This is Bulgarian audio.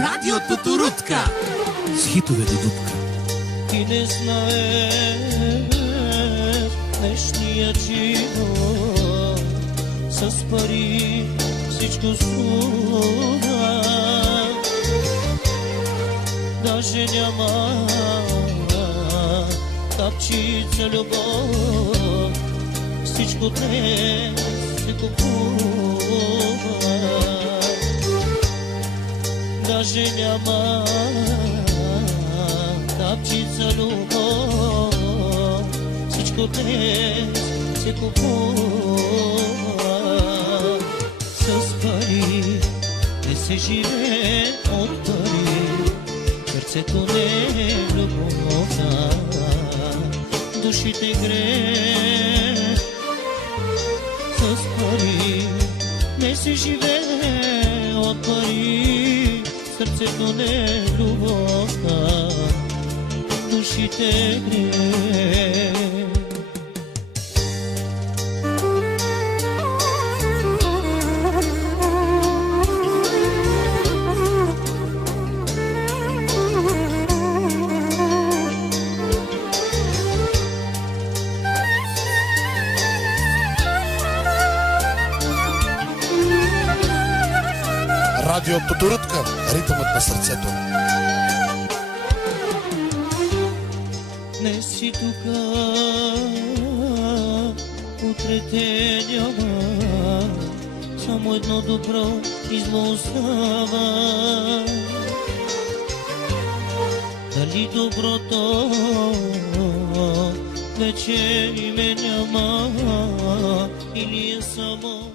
Радио Тутурутка с хитове до дупка. Ти не знаеш днешния живот, с пари всичко струва, даже няма капчица любов, всичко днес се купува, даже няма капчица любов, всичко днес се купува. С пари не се живее от пари, сърцето не е любовта, душите грее. С пари не се живее от пари, сърцето не е любовта, душите грее. Радио Тутурутка, ритъмът на сърцето. Днес си тука, утре те няма, само едно добро и зло остава. Дали доброто вече име няма, или е само